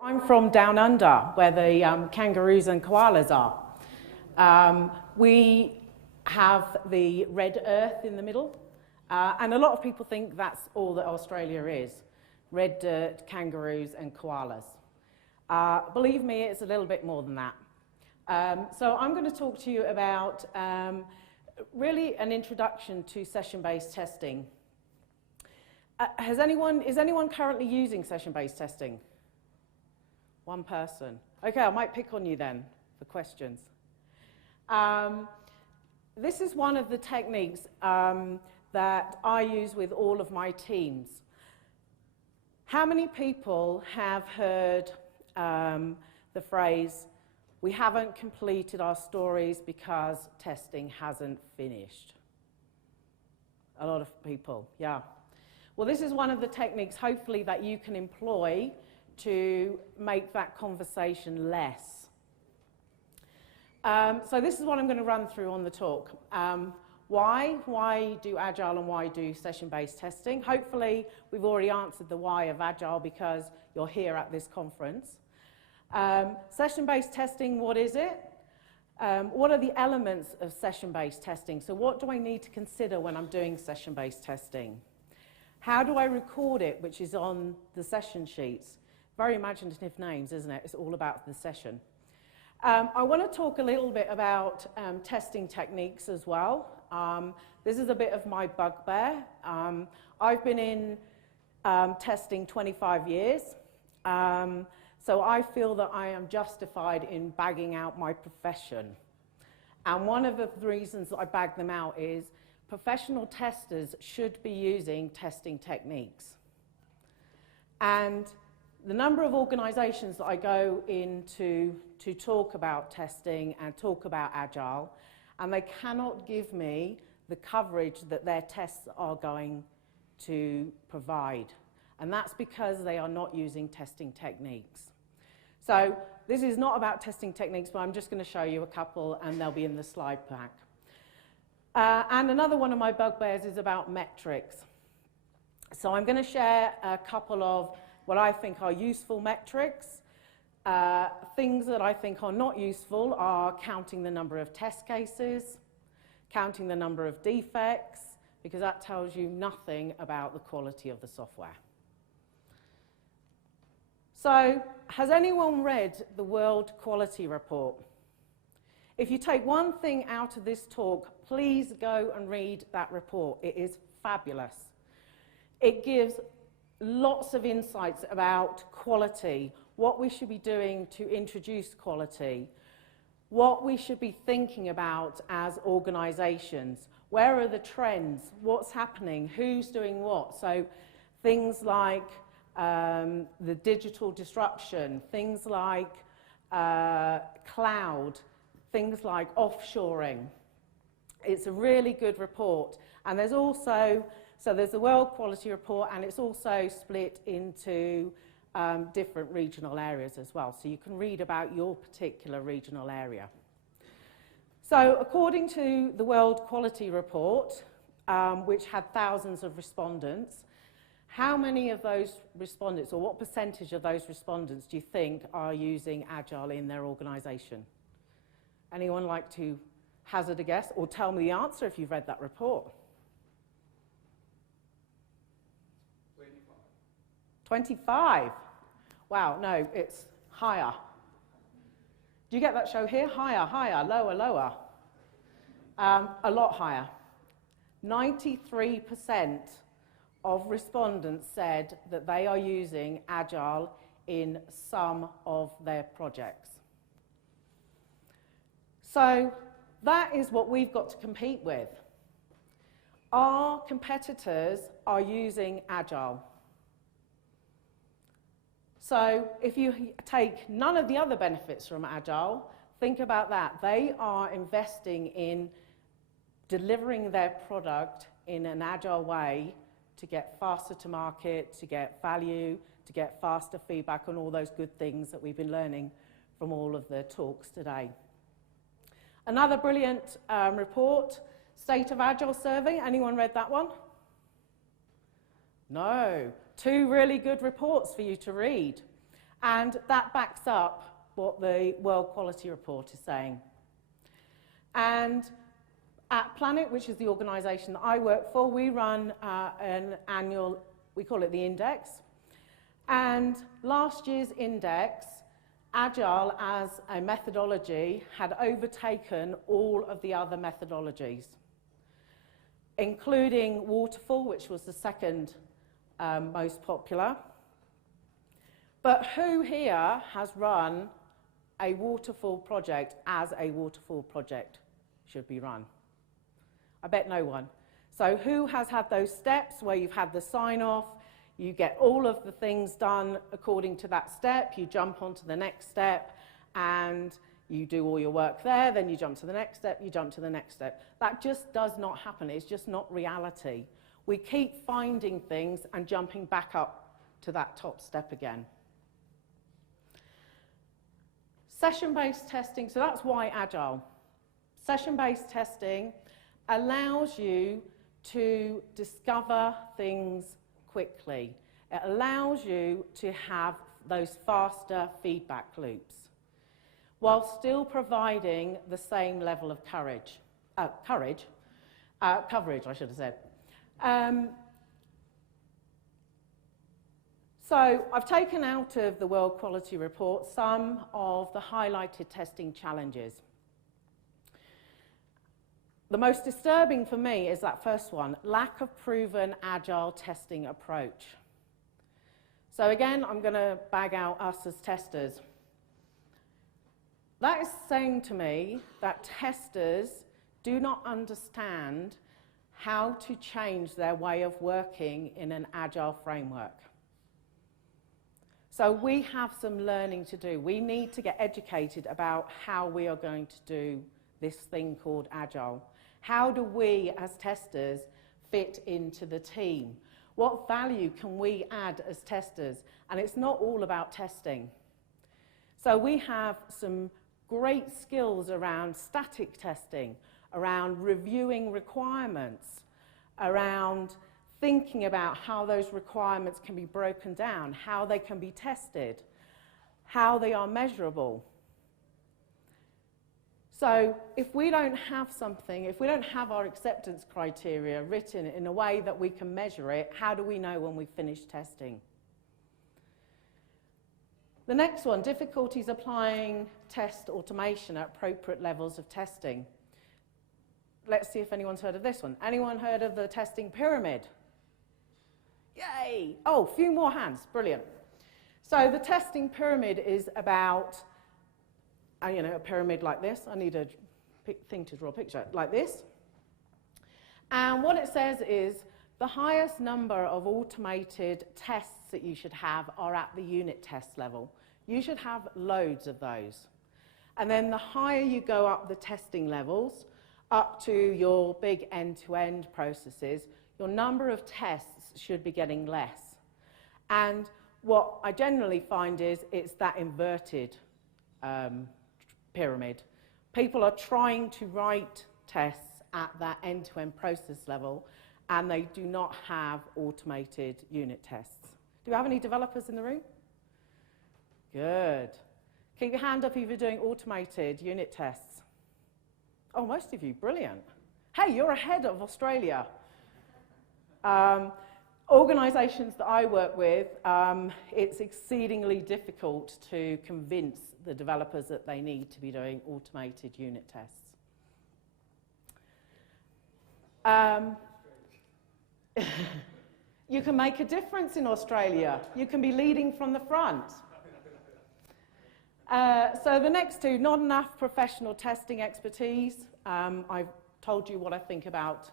I'm from down under, where the kangaroos and koalas are. We have the red earth in the middle, and a lot of people think that's all that Australia is, red dirt, kangaroos and koalas. Believe me, it's a little bit more than that. So I'm going to talk to you about really an introduction to session-based testing. Is anyone currently using session-based testing? One person. Okay, I might pick on you then for questions. This is one of the techniques that I use with all of my teams. How many people have heard the phrase, "We haven't completed our stories because testing hasn't finished"? A lot of people, yeah. Well, this is one of the techniques, hopefully, that you can employ to make that conversation less. So this is what I'm going to run through on the talk. Why do Agile and why do session-based testing? Hopefully, we've already answered the why of Agile because you're here at this conference. Session-based testing, what is it? What are the elements of session-based testing? So what do I need to consider when I'm doing session-based testing? How do I record it, which is on the session sheets? Very imaginative names, isn't it? It's all about the session. I want to talk a little bit about testing techniques as well. This is a bit of my bugbear. I've been in testing 25 years, so I feel that I am justified in bagging out my profession. And one of the reasons that I bag them out is professional testers should be using testing techniques. And the number of organisations that I go into to talk about testing and talk about Agile, and they cannot give me the coverage that their tests are going to provide. And that's because they are not using testing techniques. So this is not about testing techniques, but I'm just going to show you a couple, and they'll be in the slide pack. And another one of my bugbears is about metrics. So I'm going to share a couple of what I think are useful metrics. Things that I think are not useful are counting the number of test cases, counting the number of defects, because that tells you nothing about the quality of the software. So, has anyone read the World Quality Report? If you take one thing out of this talk, please go and read that report. It is fabulous. It gives lots of insights about quality, what we should be doing to introduce quality, what we should be thinking about as organisations, where are the trends, what's happening, who's doing what. So things like the digital disruption, things like cloud, things like offshoring. It's a really good report. And there's also, so there's the World Quality Report, and it's also split into different regional areas as well. So you can read about your particular regional area. So according to the World Quality Report, which had thousands of respondents, how many of those respondents, or what percentage of those respondents do you think are using Agile in their organisation? Anyone like to hazard a guess, or tell me the answer if you've read that report? 25. Wow, no, it's higher. Do you get that show here? Higher, higher, lower, lower. A lot higher. 93% of respondents said that they are using Agile in some of their projects. So that is what we've got to compete with. Our competitors are using Agile. So if you take none of the other benefits from Agile, think about that. They are investing in delivering their product in an Agile way to get faster to market, to get value, to get faster feedback on all those good things that we've been learning from all of the talks today. Another brilliant report, State of Agile Survey. Anyone read that one? No. 2 really good reports for you to read. And that backs up what the World Quality Report is saying. And at Planet, which is the organisation that I work for, we run an annual, we call it the Index. And last year's Index, Agile as a methodology had overtaken all of the other methodologies, including Waterfall, which was the second most popular. But who here has run a waterfall project as a waterfall project should be run? I bet no one. So who has had those steps where you've had the sign-off, you get all of the things done according to that step, you jump onto the next step, and you do all your work there, then you jump to the next step, you jump to the next step. That just does not happen. It's just not reality. We keep finding things and jumping back up to that top step again. Session-based testing, so that's why Agile. Session-based testing allows you to discover things quickly. It allows you to have those faster feedback loops while still providing the same level of coverage, I should have said. So I've taken out of the World Quality Report some of the highlighted testing challenges. The most disturbing for me is that first one, lack of proven agile testing approach. So again, I'm going to bag out us as testers. That is saying to me that testers do not understand how to change their way of working in an agile framework. So we have some learning to do. We need to get educated about how we are going to do this thing called agile. How do we as testers fit into the team? What value can we add as testers? And it's not all about testing. So we have some great skills around static testing, around reviewing requirements, around thinking about how those requirements can be broken down, how they can be tested, how they are measurable. So if we don't have something, if we don't have our acceptance criteria written in a way that we can measure it, how do we know when we've finished testing? The next one, difficulties applying test automation at appropriate levels of testing. Let's see if anyone's heard of this one. Anyone heard of the testing pyramid? Yay! Oh, a few more hands. Brilliant. So the testing pyramid is about, a pyramid like this. I need a thing to draw a picture like this. And what it says is the highest number of automated tests that you should have are at the unit test level. You should have loads of those. And then the higher you go up the testing levels, up to your big end-to-end processes, your number of tests should be getting less. And what I generally find is it's that inverted pyramid. People are trying to write tests at that end-to-end process level, and they do not have automated unit tests. Do we have any developers in the room? Good. Keep your hand up if you're doing automated unit tests. Oh, most of you, brilliant. Hey, you're ahead of Australia. Organisations that I work with, it's exceedingly difficult to convince the developers that they need to be doing automated unit tests. You can make a difference in Australia. You can be leading from the front. So the next two, not enough professional testing expertise. I've told you what I think about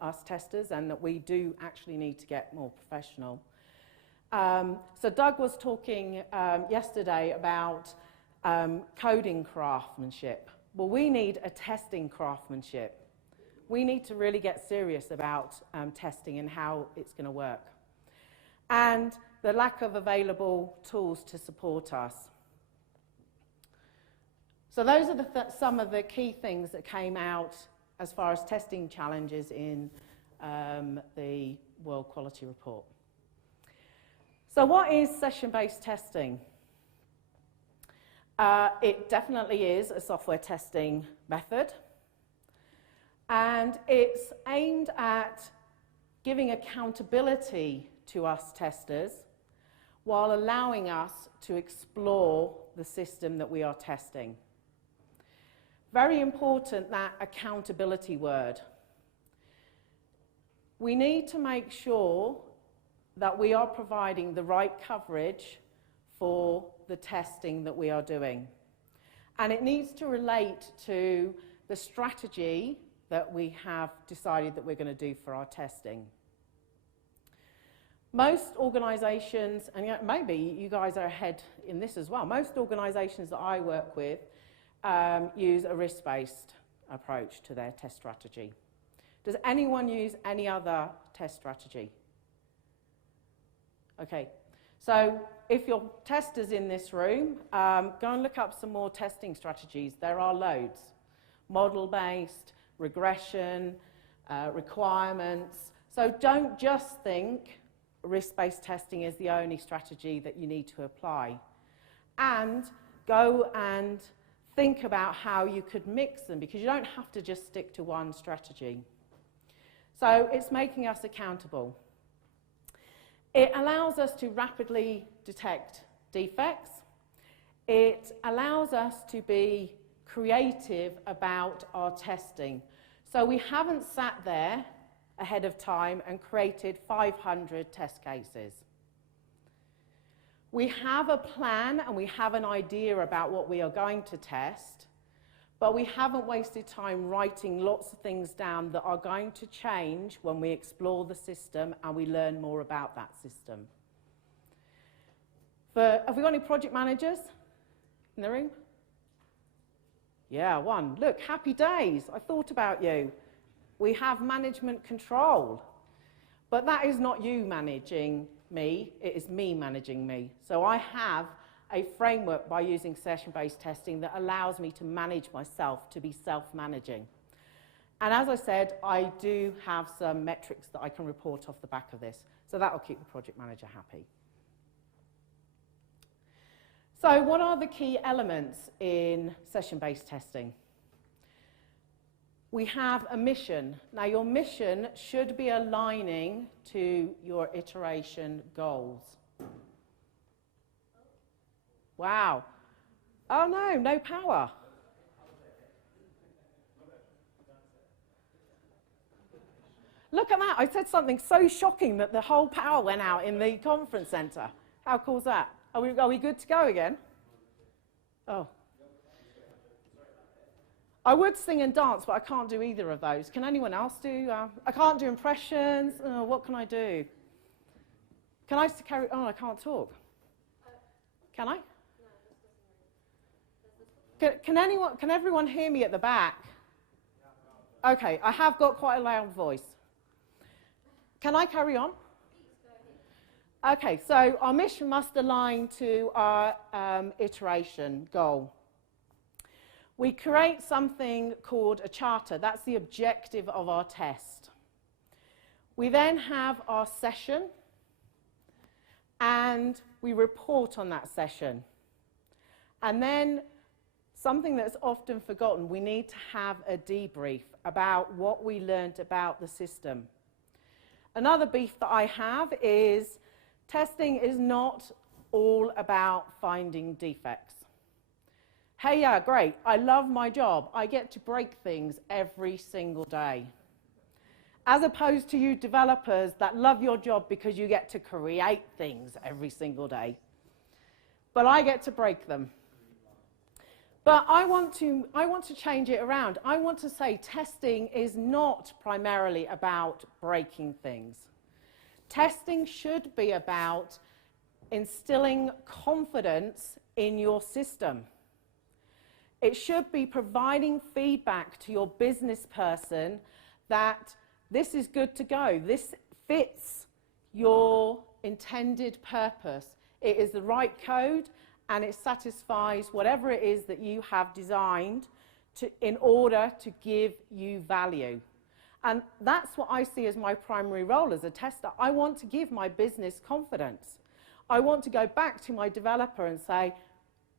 us testers, and that we do actually need to get more professional. So Doug was talking yesterday about coding craftsmanship. Well, we need a testing craftsmanship. We need to really get serious about testing and how it's going to work. And the lack of available tools to support us. So those are some of the key things that came out as far as testing challenges in the World Quality Report. So what is session-based testing? It definitely is a software testing method, and it's aimed at giving accountability to us testers while allowing us to explore the system that we are testing. Very important, that accountability word. We need to make sure that we are providing the right coverage for the testing that we are doing. And it needs to relate to the strategy that we have decided that we're going to do for our testing. Most organisations, and maybe you guys are ahead in this as well, most organisations that I work with use a risk-based approach to their test strategy. Does anyone use any other test strategy? Okay, so if you're testers in this room, go and look up some more testing strategies. There are loads. Model-based, regression, requirements. So don't just think risk-based testing is the only strategy that you need to apply. And go and think about how you could mix them, because you don't have to just stick to one strategy. So it's making us accountable. It allows us to rapidly detect defects. It allows us to be creative about our testing. So we haven't sat there ahead of time and created 500 test cases. We have a plan and we have an idea about what we are going to test, but we haven't wasted time writing lots of things down that are going to change when we explore the system and we learn more about that system. Have we got any project managers in the room? Yeah, one. Look, happy days. I thought about you. We have management control. But that is not you managing me, it is me managing me. So I have a framework by using session-based testing that allows me to manage myself, to be self-managing. And as I said, I do have some metrics that I can report off the back of this. So that will keep the project manager happy. So what are the key elements in session-based testing? We have a mission. Now, your mission should be aligning to your iteration goals. Wow. Oh, no, no power. Look at that. I said something so shocking that the whole power went out in the conference centre. How cool is that? Are we good to go again? Oh. I would sing and dance, but I can't do either of those. Can anyone else do? I can't do impressions. What can I do? Can I carry? Oh, I can't talk. Can I? Can everyone hear me at the back? Okay, I have got quite a loud voice. Can I carry on? Okay, so our mission must align to our iteration goal. We create something called a charter. That's the objective of our test. We then have our session, and we report on that session. And then something that's often forgotten, we need to have a debrief about what we learned about the system. Another beef that I have is testing is not all about finding defects. Hey, yeah, great. I love my job. I get to break things every single day. As opposed to you developers that love your job because you get to create things every single day. But I get to break them. But I want to change it around. I want to say testing is not primarily about breaking things. Testing should be about instilling confidence in your system. It should be providing feedback to your business person that this is good to go. This fits your intended purpose. It is the right code and it satisfies whatever it is that you have designed in order to give you value. And that's what I see as my primary role as a tester. I want to give my business confidence. I want to go back to my developer and say,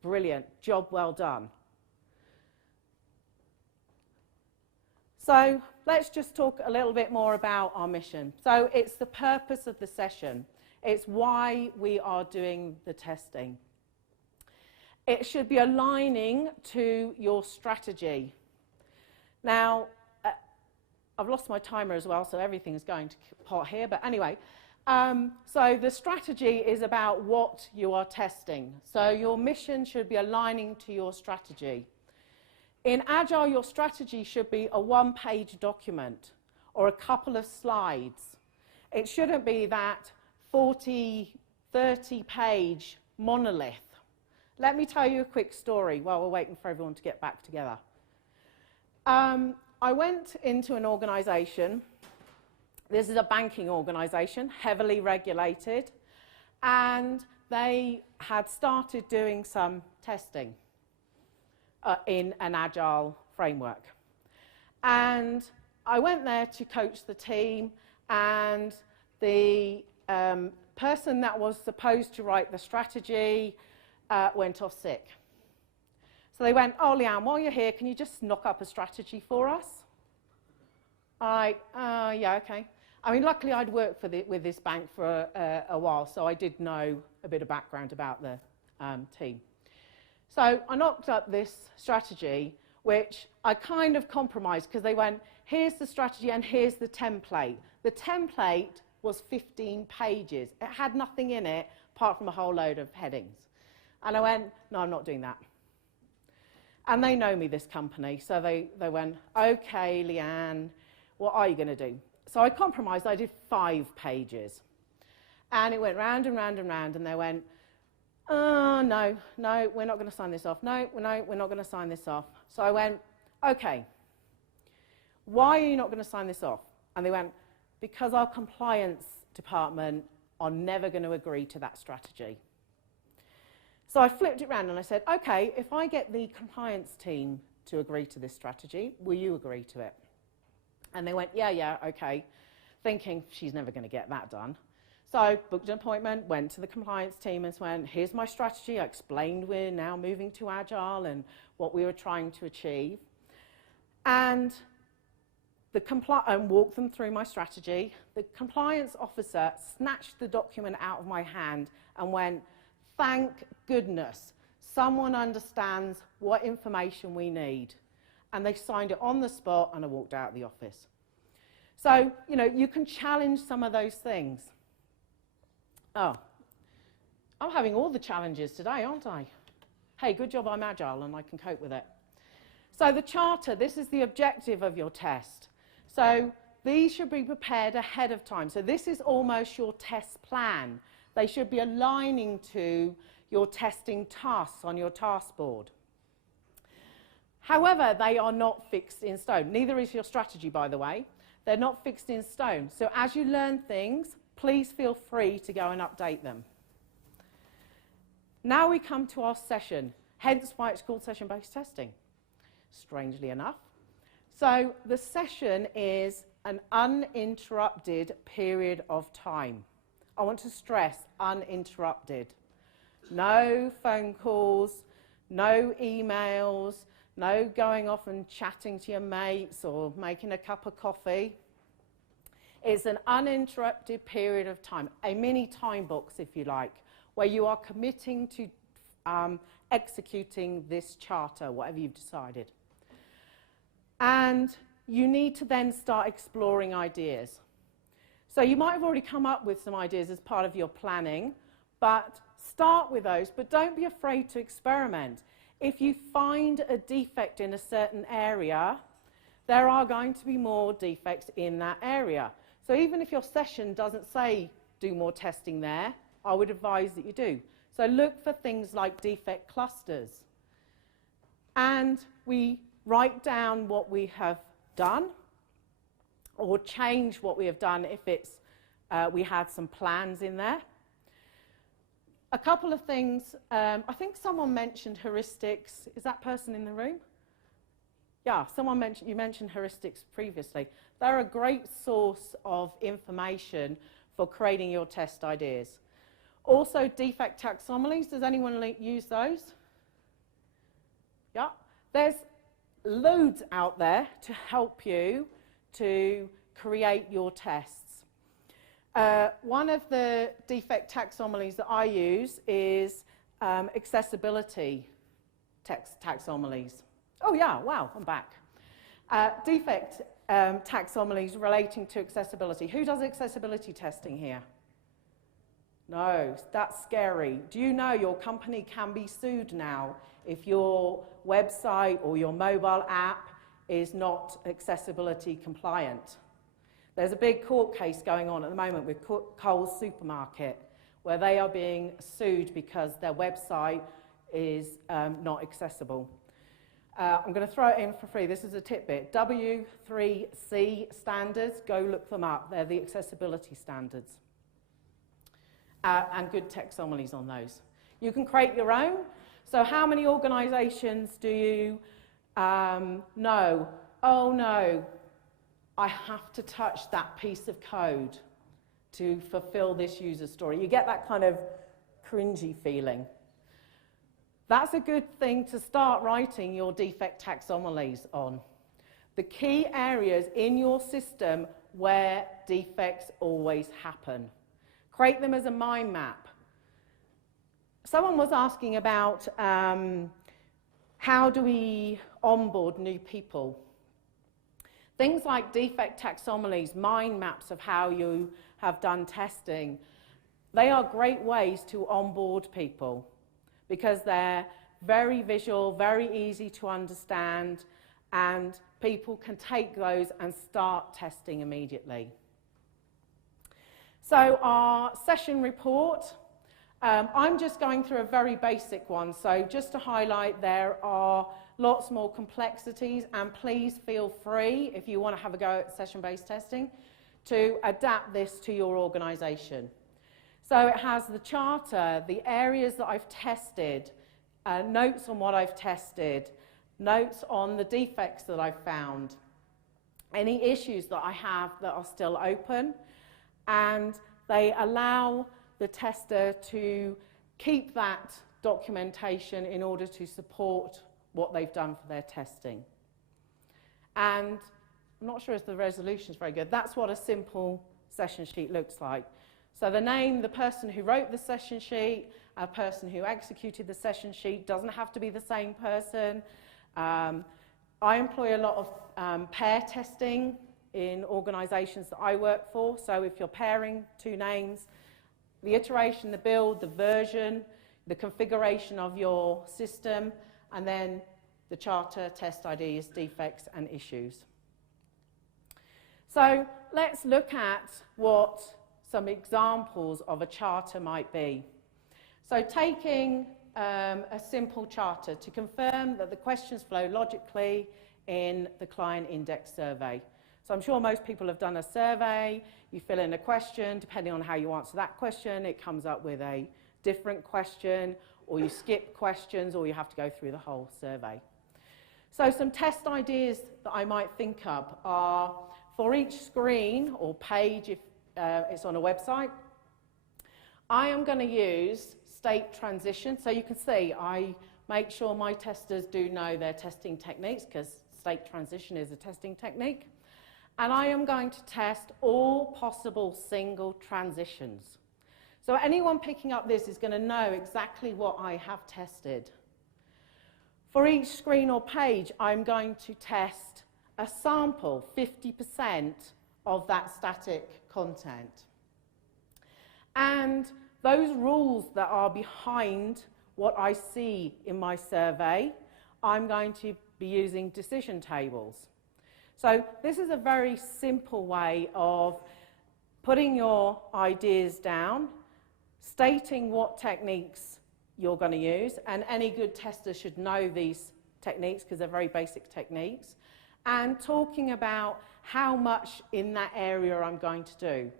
Brilliant. Job well done. So let's just talk a little bit more about our mission. So it's the purpose of the session. It's why we are doing the testing. It should be aligning to your strategy. Now, I've lost my timer as well, so everything is going to pot here. But anyway, so the strategy is about what you are testing. So your mission should be aligning to your strategy. In Agile, your strategy should be a one-page document or a couple of slides. It shouldn't be that 40, 30-page monolith. Let me tell you a quick story while we're waiting for everyone to get back together. I went into an organisation. This is a banking organisation, heavily regulated, and they had started doing some testing in an Agile framework. And I went there to coach the team, and the person that was supposed to write the strategy went off sick. So they went, "Oh, Leanne, while you're here, can you just knock up a strategy for us?" Yeah, okay. I mean, luckily I'd worked with this bank for a while, so I did know a bit of background about the team. So I knocked up this strategy, which I kind of compromised, because they went, "Here's the strategy and here's the template." The template was 15 pages. It had nothing in it apart from a whole load of headings. And I went, "No, I'm not doing that." And they know me, this company, so they went, "Okay, Leanne, what are you going to do?" So I compromised. I did 5 pages. And it went round and round and round, and they went, "Oh, no, we're not going to sign this off. No, we're not going to sign this off." So I went, "Okay, why are you not going to sign this off?" And they went, "Because our compliance department are never going to agree to that strategy." So I flipped it around and I said, "Okay, if I get the compliance team to agree to this strategy, will you agree to it?" And they went, yeah, okay, thinking she's never going to get that done. So I booked an appointment, went to the compliance team and went, "Here's my strategy." I explained we're now moving to Agile and what we were trying to achieve. And walked them through my strategy. The compliance officer snatched the document out of my hand and went, "Thank goodness, someone understands what information we need." And they signed it on the spot, and I walked out of the office. So, you can challenge some of those things. Oh, I'm having all the challenges today, aren't I? Hey, good job I'm Agile and I can cope with it. So the charter, this is the objective of your test. So these should be prepared ahead of time. So this is almost your test plan. They should be aligning to your testing tasks on your task board. However, they are not fixed in stone. Neither is your strategy, by the way. They're not fixed in stone. So as you learn things, please feel free to go and update them. Now we come to our session, hence why it's called session-based testing, strangely enough. So the session is an uninterrupted period of time. I want to stress uninterrupted. No phone calls, no emails, no going off and chatting to your mates or making a cup of coffee. It's an uninterrupted period of time, a mini time box, if you like, where you are committing to executing this charter, whatever you've decided. And you need to then start exploring ideas. So you might have already come up with some ideas as part of your planning, but start with those, but don't be afraid to experiment. If you find a defect in a certain area, there are going to be more defects in that area. So even if your session doesn't say do more testing there, I would advise that you do. So look for things like defect clusters. And we write down what we have done, or change what we have done if it's we had some plans in there. A couple of things, I think someone mentioned heuristics. Is that person in the room? Yeah, you mentioned heuristics previously. They're a great source of information for creating your test ideas. Also, defect taxonomies. Does anyone use those? Yeah, there's loads out there to help you to create your tests. One of the defect taxonomies that I use is accessibility taxonomies. Oh yeah, wow, I'm back. Defect taxonomies relating to accessibility. Who does accessibility testing here? No, that's scary. Do you know your company can be sued now if your website or your mobile app is not accessibility compliant? There's a big court case going on at the moment with Coles Supermarket where they are being sued because their website is not accessible. I'm going to throw it in for free. This is a tidbit. W3C standards, go look them up. They're the accessibility standards. And good taxonomies on those. You can create your own. So how many organizations do you know? Oh no, I have to touch that piece of code to fulfill this user story. You get that kind of cringy feeling. That's a good thing to start writing your defect taxonomies on. The key areas in your system where defects always happen. Create them as a mind map. Someone was asking about how do we onboard new people? Things like defect taxonomies, mind maps of how you have done testing, they are great ways to onboard people because they're very visual, very easy to understand, and people can take those and start testing immediately. So our session report, I'm just going through a very basic one. So just to highlight, there are lots more complexities, and please feel free, if you want to have a go at session-based testing, to adapt this to your organization. So it has the charter, the areas that I've tested, notes on what I've tested, notes on the defects that I've found, any issues that I have that are still open, and they allow the tester to keep that documentation in order to support what they've done for their testing. And I'm not sure if the resolution is very good. That's what a simple session sheet looks like. So the name, the person who wrote the session sheet, a person who executed the session sheet, doesn't have to be the same person. I employ a lot of pair testing in organizations that I work for. So if you're pairing two names, the iteration, the build, the version, the configuration of your system, and then the charter, test IDs, defects, and issues. So let's look at what some examples of a charter might be. So taking a simple charter to confirm that the questions flow logically in the client index survey. So I'm sure most people have done a survey, you fill in a question, depending on how you answer that question, it comes up with a different question, or you skip questions, or you have to go through the whole survey. So some test ideas that I might think of are, for each screen or page, if it's on a website, I am going to use state transition. So you can see I make sure my testers do know their testing techniques, because state transition is a testing technique. And I am going to test all possible single transitions. So anyone picking up this is going to know exactly what I have tested. For each screen or page, I'm going to test a sample, 50% of that static content. And those rules that are behind what I see in my survey, I'm going to be using decision tables. So this is a very simple way of putting your ideas down, stating what techniques you're going to use, and any good tester should know these techniques because they're very basic techniques, and talking about how much in that area I'm going to do.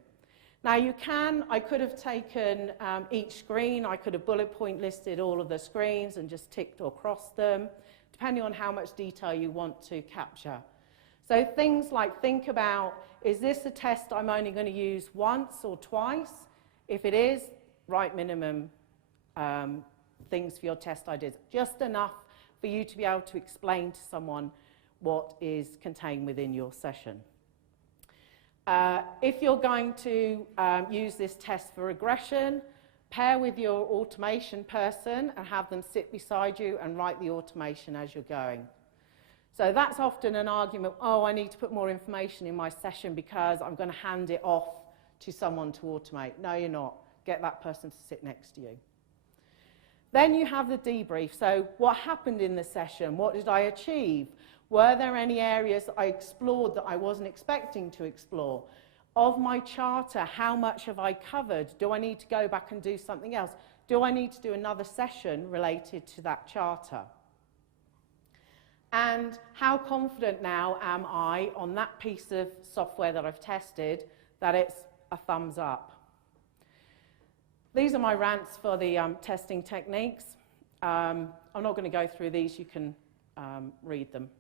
Now I could have taken each screen, I could have bullet point listed all of the screens and just ticked or crossed them, depending on how much detail you want to capture. So things like, think about, is this a test I'm only going to use once or twice? If it is, write minimum things for your test ideas. Just enough for you to be able to explain to someone what is contained within your session. If you're going to use this test for regression, pair with your automation person and have them sit beside you and write the automation as you're going. So that's often an argument, oh, I need to put more information in my session because I'm going to hand it off to someone to automate. No, you're not. Get that person to sit next to you. Then you have the debrief. So what happened in the session? What did I achieve? Were there any areas that I explored that I wasn't expecting to explore? Of my charter, how much have I covered? Do I need to go back and do something else? Do I need to do another session related to that charter? And how confident now am I on that piece of software that I've tested that it's a thumbs up? These are my rants for the testing techniques. I'm not going to go through these. You can read them.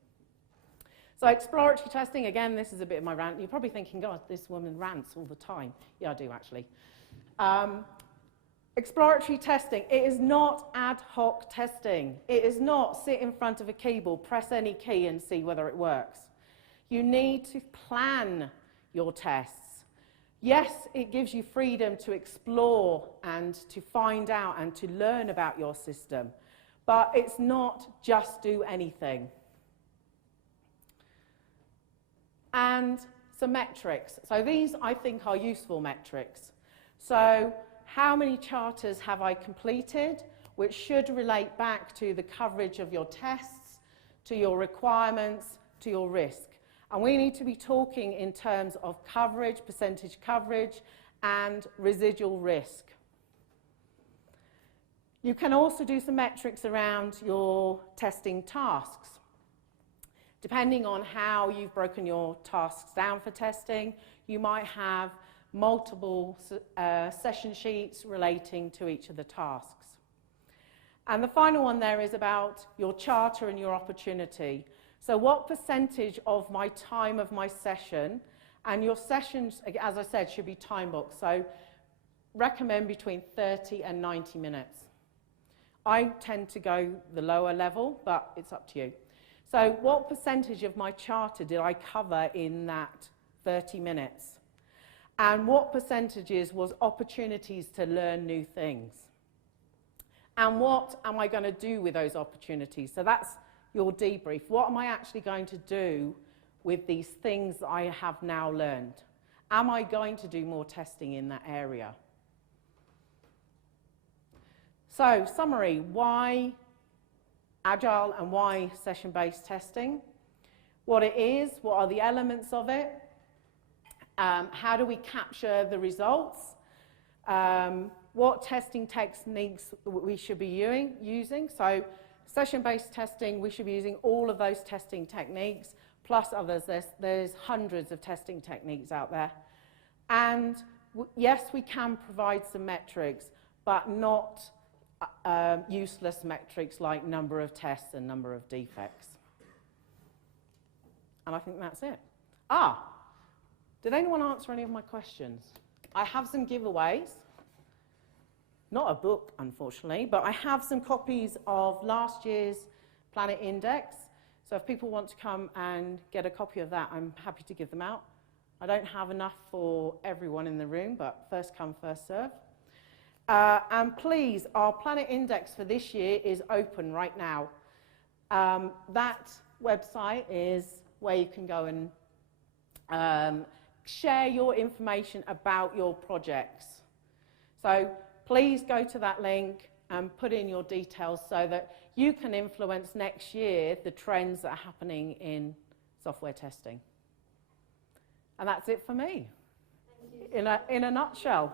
So exploratory testing, again, this is a bit of my rant. You're probably thinking, God, this woman rants all the time. Yeah, I do, actually. Exploratory testing, it is not ad hoc testing. It is not sit in front of a keyboard, press any key and see whether it works. You need to plan your tests. Yes, it gives you freedom to explore and to find out and to learn about your system, but it's not just do anything. And some metrics. So these, I think, are useful metrics. So how many charters have I completed, which should relate back to the coverage of your tests, to your requirements, to your risk. And we need to be talking in terms of coverage, percentage coverage, and residual risk. You can also do some metrics around your testing tasks. Depending on how you've broken your tasks down for testing, you might have multiple session sheets relating to each of the tasks. And the final one there is about your charter and your opportunity. So what percentage of my time of my session, and your sessions, as I said, should be time boxed. So recommend between 30 and 90 minutes. I tend to go the lower level, but it's up to you. So what percentage of my charter did I cover in that 30 minutes? And what percentages was opportunities to learn new things? And what am I going to do with those opportunities? So that's your debrief. What am I actually going to do with these things that I have now learned? Am I going to do more testing in that area? So, summary, why Agile and why session-based testing? What it is, what are the elements of it? How do we capture the results? What testing techniques we should be using? So, session-based testing, we should be using all of those testing techniques, plus others. There's hundreds of testing techniques out there. And yes, we can provide some metrics, but not useless metrics like number of tests and number of defects. And I think that's it. Did anyone answer any of my questions? I have some giveaways. Not a book, unfortunately, but I have some copies of last year's Planet Index. So if people want to come and get a copy of that, I'm happy to give them out. I don't have enough for everyone in the room, but first come, first serve. And please, our Planet Index for this year is open right now. That website is where you can go and share your information about your projects. So please go to that link and put in your details so that you can influence next year the trends that are happening in software testing. And that's it for me, in a nutshell.